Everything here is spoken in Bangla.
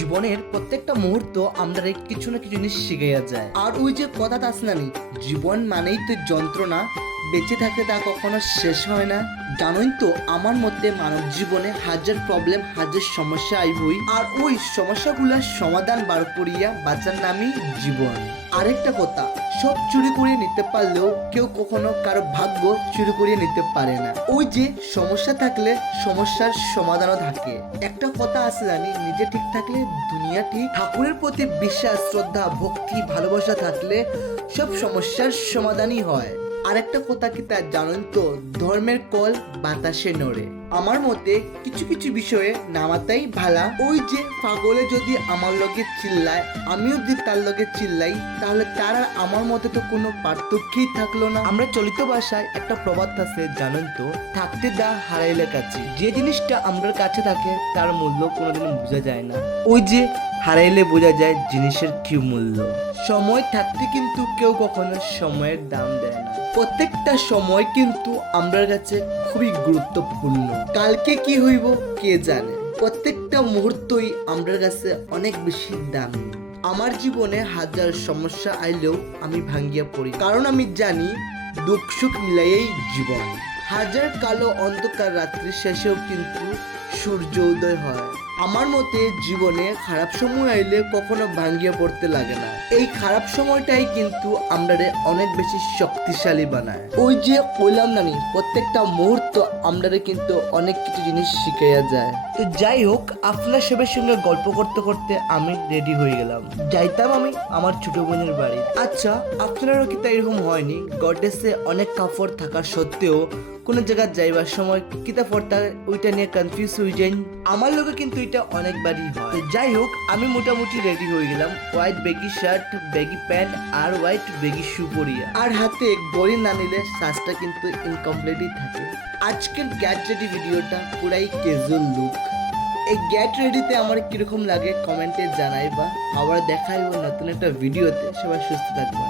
জীবনের প্রত্যেকটা মুহূর্ত আমরা কিছু না কিছু জিনিস শিখাইয়া যায়। আর ওই যে কথাটা আছে না, জীবন মানেই তো যন্ত্রণা, বেঁচে থাকতে তা কখনো শেষ হয় না। জানোই তো আমার মধ্যে মানব জীবনে হাজার প্রবলেম, হাজার সমস্যা আইবই, আর ওই সমস্যাগুলোর সমাধান বার করিয়া বাঁচার নামই জীবন। আরেকটা কথা, সব চুরি করিয়ে নিতে পারলেও কেউ কখনো কারো ভাগ্য চুরি করিয়ে নিতে পারে না। ওই যে সমস্যা থাকলে সমস্যার সমাধানও থাকে। একটা কথা আছে জানি, নিজে ঠিক থাকলে দুনিয়া ঠিক। ঠাকুরের প্রতি বিশ্বাস, শ্রদ্ধা, ভক্তি, ভালোবাসা থাকলে সব সমস্যার সমাধানই হয়। আরেকটা কথা কি তা জানেন তো, ধর্মের কল বাতাসে নড়ে। আমার মতে কিছু কিছু বিষয়ে নামাতাই ভালা। ওই যে পাগলে যদি আমার লগে চিল্লায়, আমিও যদি তার লগে চিল্লাই, তাহলে তার আর আমার মধ্যে তো কোনো পার্থক্যই থাকলো না। আমরা চলিত ভাষায় একটা প্রবাদ আছে জানেন তো, থাকতে দা হারাইলে কাছে। যে জিনিসটা আমার কাছে থাকে তার মূল্য কোনোদিন বোঝা যায় না, ওই যে হারাইলে বোঝা যায় জিনিসের কি মূল্য। সময় থাকতে কিন্তু কেউ কখনো সময়ের দাম দেয় না। প্রত্যেকটা সময় কিন্তু আমার কাছে খুবই গুরুত্বপূর্ণ। কালকে কি হইব কে জানে। প্রত্যেকটা মুহূর্তই আমার কাছে অনেক বেশি দামি। আমার জীবনে হাজার সমস্যা আইলেও আমি ভাঙ্গিয়া পড়ি, কারণ আমি জানি দুঃখ সুখ মিলাইয়েই জীবন। হাজার কালো অন্ধকার রাত্রি শেষেও কিন্তু সূর্য উদয় হয়। আমার মতে জীবনে খারাপ সময় আইলে কখনো ভাঙ্গিয়া পড়তে লাগে না। এই খারাপ সময়টাই কিন্তু আমরারে অনেক বেশি শক্তিশালী বানায়। ওই যে কইলাম নানি, প্রত্যেকটা মুহূর্ত আমরারে কিন্তু অনেক কিছু জিনিস শিখাইয়া যায়। তো যাই হোক, আপনার সবের সঙ্গে গল্প করতে করতে আমি রেডি হয়ে গেলাম। যাইতাম আমি আমার ছোট বোনের বাড়ি। আচ্ছা, আপনারও কি তাই এরকম হয়নি? গডরেজে অনেক কাপড় থাকা সত্ত্বেও কোনো জায়গায় যাইবার সময় কিতা পড়তা ওইটা নিয়ে কনফিউজ হয়ে যাই? আমার লোকে কিন্তু এটা অনেকবারই হয়। যাই হোক, আমি মোটামুটি রেডি হয়ে গেলাম। White baggy shirt, baggy pant আর হোয়াইট বেগি শু পরিয়া, আর হাতে ঘড়ি না নিলে সাজটা কিন্তু ইনকমপ্লিটই থাকে। আজকের গ্যাট রেডি ভিডিওটা পুরাই ক্যাজুয়াল লুক। এই গ্যাট রেডিতে আমার কিরকম লাগে কমেন্টে জানাইবা। আবার দেখাইব নতুন একটা ভিডিওতে। সবাই সুস্থ থাকবা।